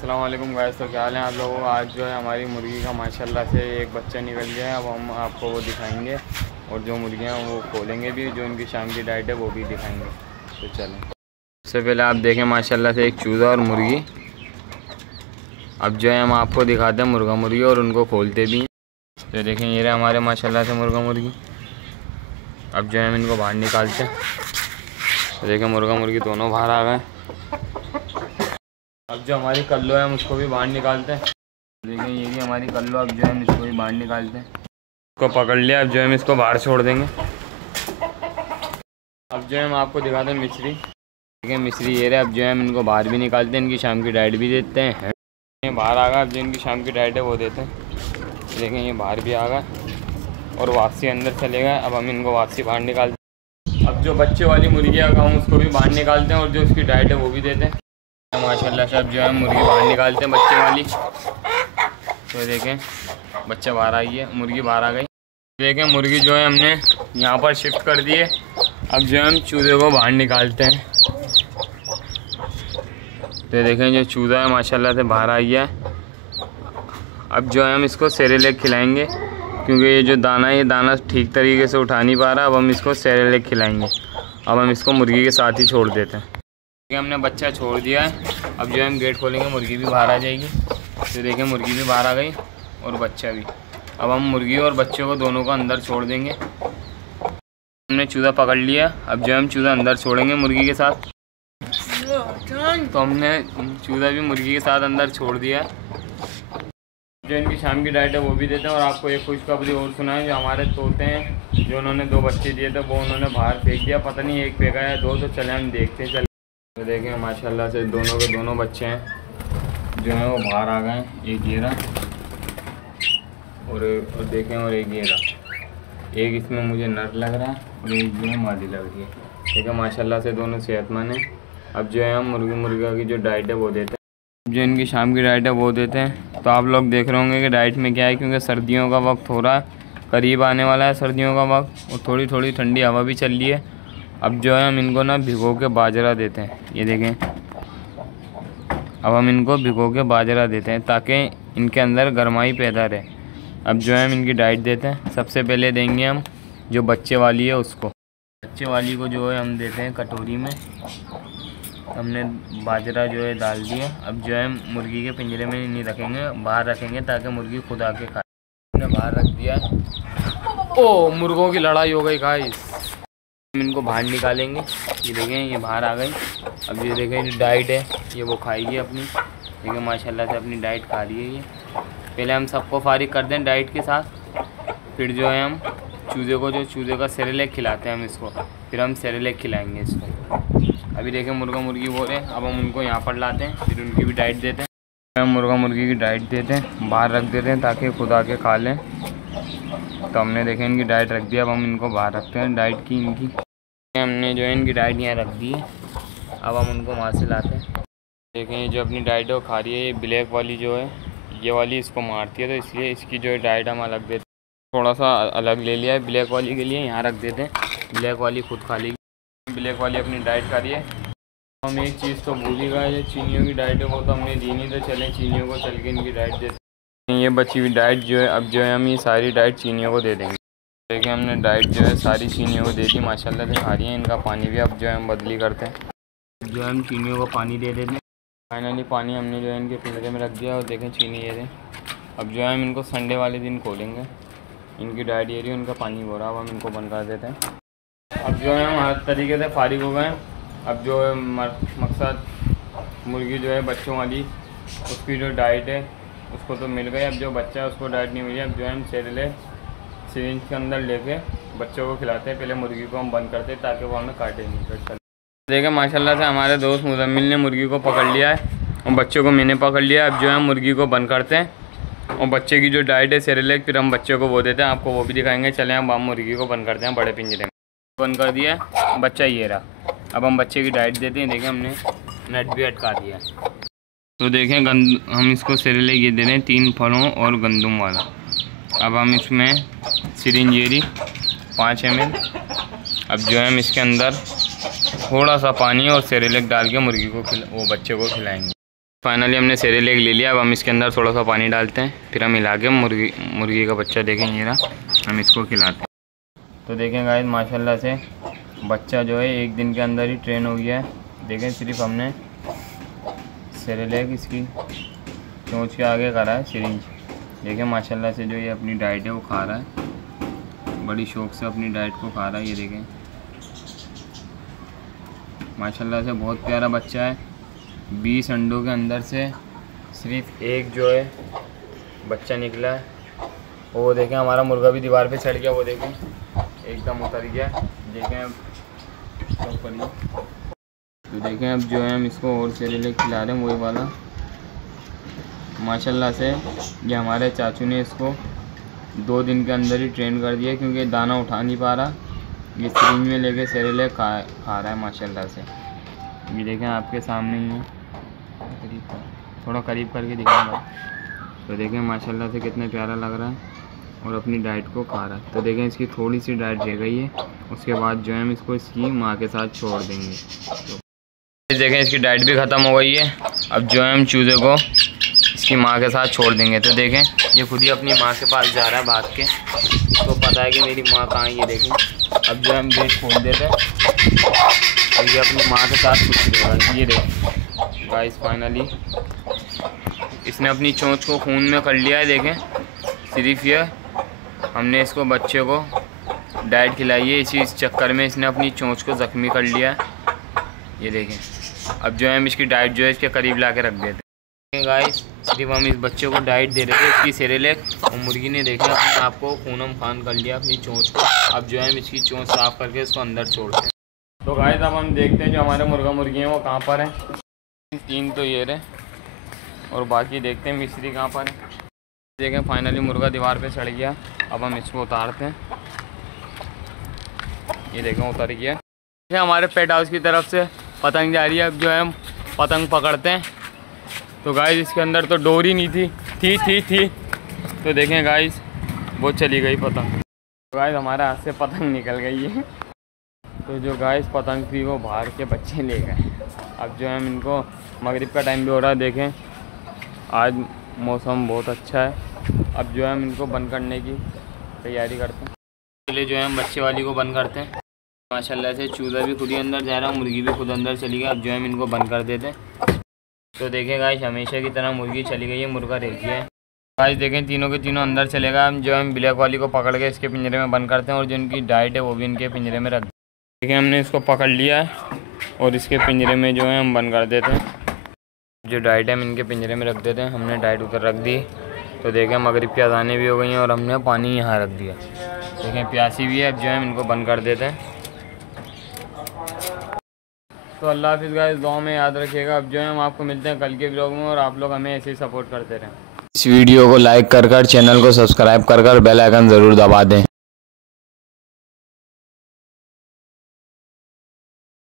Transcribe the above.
अस्सलाम वालेकुम गाइस, तो क्या हाल है आप लोगों का। आज जो है हमारी मुर्गी का माशाल्लाह से एक बच्चा निकल गया है। अब हम आपको वो दिखाएंगे और जो मुर्गियां वो खोलेंगे भी, जो उनकी शाम की डाइट है वो भी दिखाएंगे। तो चलें, सबसे पहले आप देखें माशाल्लाह से एक चूज़ा और मुर्गी। अब जो है हम आपको दिखाते हैं मुर्गा मुर्गी और उनको खोलते भी हैं। तो देखें ये रहे हमारे माशाल्लाह से मुर्गा मुर्गी। अब जो है हम इनको बाहर निकालते हैं। तो देखें मुर्गा मुर्गी दोनों बाहर आ गए। अब जो हमारी कल्लो है हम उसको भी बाहर निकालते हैं। देखें ये भी हमारी कल्लो। अब जो है हम इसको भी बाहर निकालते हैं। इसको पकड़ लिया। अब जो है हम इसको बाहर छोड़ देंगे। अब जो है हम आपको दिखाते हैं मिस्री। देखें मिस्री ये रहे। अब जो है हम इनको बाहर भी निकालते हैं, इनकी शाम की डाइट भी देते हैं। ये बाहर आ गया। अब जो इनकी शाम की डाइट है वो देते हैं। देखें ये बाहर भी आ गया और वापसी अंदर चले गए। अब हम इनको वापसी बाहर निकालते हैं। अब जो बच्चे वाली मुर्गी है हम उसको भी बाहर निकालते हैं और जो उसकी डाइट है वो भी देते हैं। माशाल्लाह से अब जो है मुर्गी बाहर निकालते हैं बच्चे वाली। तो देखें बच्चा बाहर आई है, मुर्गी बाहर आ गई। देखें मुर्गी जो है हमने यहाँ पर शिफ्ट कर दी है। अब जो है हम चूज़े को बाहर निकालते हैं। तो देखें जो चूज़ा है माशाल्लाह से बाहर आई है। अब जो है हम इसको सेरेलेक खिलाएंगे, क्योंकि ये जो दाना है ये दाना ठीक तरीके से उठा नहीं पा रहा। अब हम इसको सेरेलेक खिलाएंगे। अब हम इसको मुर्गी के साथ ही छोड़ देते हैं। हमने बच्चा छोड़ दिया है। अब जो है हम गेट खोलेंगे, मुर्गी भी बाहर आ जाएगी। तो देखें मुर्गी भी बाहर आ गई और बच्चा भी। अब हम मुर्गी और बच्चे को दोनों को अंदर छोड़ देंगे। हमने चूज़ा पकड़ लिया। अब जो हम चूज़ा अंदर छोड़ेंगे मुर्गी के साथ। तो हमने चूज़ा भी मुर्गी के साथ अंदर छोड़ दिया। जो इनकी शाम की डाइट है वो भी देते हैं। और आपको एक खुशखबरी और सुनाएं, जो हमारे तोते हैं जो उन्होंने 2 बच्चे दिए थे वो उन्होंने बाहर फेंक दिया। पता नहीं एक फेंका या 2। तो चले हम देखते हैं। तो देखें माशाल्लाह से दोनों के दोनों बच्चे हैं जो हैं वो बाहर आ गए। एक ये रहा और देखें और एक ये रहा। एक इसमें मुझे नर लग रहा है और एक जो है मादी लग रही है। देखें माशाल्लाह से दोनों सेहतमंद हैं। अब जो है हम मुर्गी मुर्गा की जो डाइट है वो देते हैं। जो इनकी शाम की डाइट है वो देते हैं। तो आप लोग देख रहे होंगे कि डाइट में क्या है, क्योंकि सर्दियों का वक्त हो रहा है, करीब आने वाला है सर्दियों का वक्त, और थोड़ी थोड़ी ठंडी हवा भी चल रही है। अब जो है हम इनको ना भिगो के बाजरा देते हैं। ये देखें अब हम इनको भिगो के बाजरा देते हैं ताकि इनके अंदर गर्माई पैदा रहे। अब जो है हम इनकी डाइट देते हैं। सबसे पहले देंगे हम जो बच्चे वाली है उसको। बच्चे वाली को जो है हम देते हैं कटोरी में। हमने बाजरा जो है डाल दिया। अब जो है मुर्गी के पिंजरे में नहीं रखेंगे, बाहर रखेंगे ताकि मुर्गी खुद आके खाए। हमने बाहर रख दिया। ओ मुर्गों की लड़ाई हो गई गाइस। हम इनको बाहर निकालेंगे। ये देखें ये बाहर आ गई। अब ये देखें डाइट है ये वो खाएगी अपनी। देखें माशाल्लाह से अपनी डाइट खा रही है ये। पहले हम सबको फारिग कर दें डाइट के साथ, फिर जो है हम चूज़े को जो चूज़े का सेरेलेक खिलाते हैं हम इसको, फिर हम सेरेलेक खिलाएंगे इसको। अभी देखें मुर्गा मुर्गी वो रहे। अब हम उनको यहाँ पर लाते हैं, फिर उनकी भी डाइट देते हैं। हम मुर्गा मुर्गी की डाइट देते हैं, बाहर रख देते हैं ताकि खुद आके खा लें। तो हमने देखें इनकी डाइट रख दिया। अब हम इनको बाहर रखते हैं डाइट की इनकी। हमने जो है इनकी डाइट यहाँ रख दी है। अब हम उनको वहाँ से लाते हैं। देखें ये जो अपनी डाइट है वो खा रही है। ये ब्लैक वाली जो है ये वाली इसको मारती है, तो इसलिए इसकी जो है डाइट हम अलग देते हैं। थोड़ा सा अलग ले लिया है ब्लैक वाली के लिए, यहाँ रख देते हैं। ब्लैक वाली खुद खा लेगी। ब्लैक वाली अपनी डाइट खा रही है। हम एक चीज़ तो भूल ही गए, जो चीनियों की डाइट है वो तो हमने दी नहीं। तो चलें चीनियों को चल के इनकी डाइट देते हैं। ये बची हुई डाइट जो है अब जो है हम ये सारी डाइट चीनियों को दे देंगे। देखिए हमने डाइट जो है सारी चीनियों को दे दी। माशाल्लाह से खा रही हैं। इनका पानी भी अब जो है हम बदली करते हैं। जो है हम चीनियों को पानी दे देते हैं। फाइनली पानी हमने जो है इनके पिंजरे में रख दिया। और देखें चीनी ये रहे। अब जो है हम इनको संडे वाले दिन खोलेंगे। इनकी डाइट ये रही, उनका पानी हो रहा। अब हम इनको बंद कर देते हैं। अब जो है हम हर तरीके से फारिग हो गए। अब जो है मकसद मुर्गी जो है बच्चों वाली उसकी जो डाइट है उसको तो मिल गई। अब जो बच्चा है उसको डाइट नहीं मिली। अब जो है हम सेरेलेक सिरिंज के अंदर लेके बच्चों को खिलाते हैं। पहले मुर्गी को हम बंद करते हैं ताकि वो हमें काटे नहीं। फिर देखें माशाल्लाह से हमारे दोस्त मुजम्मिल ने मुर्गी को पकड़ लिया है और बच्चों को मैंने पकड़ लिया। अब जो है हम मुर्गी को बंद करते हैं और बच्चे की जो डाइट है सेरेलेक फिर हम बच्चे को वो देते हैं। आपको वो भी दिखाएंगे। चलें अब हम मुर्गी को बंद करते हैं बड़े पिंजरे में। बंद कर दिया बच्चा ये रहा। अब हम बच्चे की डाइट देते हैं। देखें हमने नेट भी अटका दिया। तो देखें हम इसको सेरेलेक ये दे रहे हैं 3 फलों और गंदम वाला। अब हम इसमें सिरिंज ये रही 5 ml। अब जो है हम इसके अंदर थोड़ा सा पानी और सेरेलेक डाल के मुर्गी को वो बच्चे को खिलाएंगे। फाइनली हमने सेरेलेक ले लिया। अब हम इसके अंदर थोड़ा सा पानी डालते हैं, फिर हम हिला के मुर्गी का बच्चा देखें ये रहा, हम इसको खिलाते हैं। तो देखें गाइस माशाल्लाह से बच्चा जो है 1 दिन के अंदर ही ट्रेन हो गया है। देखें सिर्फ हमने सेरेलेक इसकी चोंच के आगे करा है सिरिंज। देखें माशाल्लाह से जो ये अपनी डाइट है वो खा रहा है, बड़ी शौक से अपनी डाइट को खा रहा है। ये देखें माशाल्लाह से बहुत प्यारा बच्चा है। 20 अंडों के अंदर से सिर्फ एक जो है बच्चा निकला है। वो देखें हमारा मुर्गा भी दीवार पे चढ़ गया, वो देखें एकदम उतर गया। देखें अब सब पड़ी। तो देखें अब जो है हम इसको और सेरेलेक खिला रहे हैं वही वाला। माशाल्लाह से ये हमारे चाचू ने इसको 2 दिन के अंदर ही ट्रेन कर दिया, क्योंकि दाना उठा नहीं पा रहा। ये सिरिंज में लेके सेरेलेक खा रहा है माशाल्लाह से। ये देखें आपके सामने ही है, थोड़ा करीब करके दिखाऊंगा। तो देखें माशाल्लाह से कितना प्यारा लग रहा है और अपनी डाइट को खा रहा है। तो देखें इसकी थोड़ी सी डाइट रह गई है, उसके बाद जो है हम इसको इसकी माँ के साथ छोड़ देंगे। तो देखें इसकी डाइट भी ख़त्म हो गई है। अब जो है हम चूज़े को इसकी माँ के साथ छोड़ देंगे। तो देखें ये खुद ही अपनी माँ के पास जा रहा है भाग के, तो पता है कि मेरी माँ कहाँ है। ये देखें अब जो हम गेट खोल देते हैं और ये अपनी माँ के साथ कुछ देगा। ये देखें गाइस फाइनली इसने अपनी चोंच को खून में कर लिया है। देखें सिर्फ ये हमने इसको बच्चे को डाइट खिलाई है, इस चक्कर में इसने अपनी चोंच को ज़ख्मी कर लिया है। ये देखें अब जो है हम इसकी डाइट जो है इसके करीब ला के रख देते हैं। गाइस सिर्फ हम इस बच्चे को डाइट दे रहे थे इसकी सेरेलेक, और मुर्गी ने देखें अपने आप को खूनम खान कर लिया अपनी चोंच को। अब जो है हम इसकी चोंच साफ़ करके इसको अंदर छोड़ते हैं। तो गाइस अब हम देखते हैं जो हमारे मुर्गा मुर्गी हैं वो कहाँ पर हैं। 3 तो ये रहे और बाकी देखते हैं मिस्त्री कहाँ पर है। देखें फाइनली मुर्गा दीवार पे चढ़ गया। अब हम इसको उतारते हैं। ये देखें उतर गया। हमारे पेट हाउस की तरफ से पतंग जा रही है। अब जो है हम पतंग पकड़ते हैं। तो गाइस इसके अंदर तो डोरी नहीं थी। तो देखें गाइस वो चली गई पतंग। तो गाइस हमारे हाथ से पतंग निकल गई है। तो जो गाइस पतंग थी वो बाहर के बच्चे ले गए। अब जो है हम इनको मगरिब का टाइम भी हो रहा है। देखें आज मौसम बहुत अच्छा है। अब जो है हम इनको बंद करने की तैयारी करते हैं। पहले जो है हम बच्चे वाली को बंद करते हैं। माशाल्लाह से चूज़ा भी खुद ही अंदर जा रहा है, मुर्गी भी खुद अंदर चली गई। अब जो है हम इनको बंद कर देते हैं। तो देखें गाइस हमेशा की तरह मुर्गी चली गई है, मुर्गा रह गया है। गाइस देखें तीनों के तीनों अंदर चलेगा। हम जो हम ब्लैक वाली को पकड़ के इसके पिंजरे में बंद करते हैं और जो इनकी डाइट है वो भी इनके पिंजरे में रख। देखिए हमने इसको पकड़ लिया है और इसके पिंजरे में जो है हम बंद कर देते हैं। जो डाइट है हम इनके पिंजरे में रख देते हैं। हमने डाइट उधर रख दी। तो देखें मगरिब की अज़ानें भी हो गई हैं और हमने पानी यहाँ रख दिया। देखें प्यासी भी है। अब जो है हम इनको बंद कर देते हैं। तो अल्लाह हाफिज़ गाइस, दुआ में याद रखिएगा। अब जो है हम आपको मिलते हैं कल के व्लॉग में और आप लोग हमें ऐसे ही सपोर्ट करते रहें। इस वीडियो को लाइक कर चैनल को सब्सक्राइब कर बेल आइकन ज़रूर दबा दें।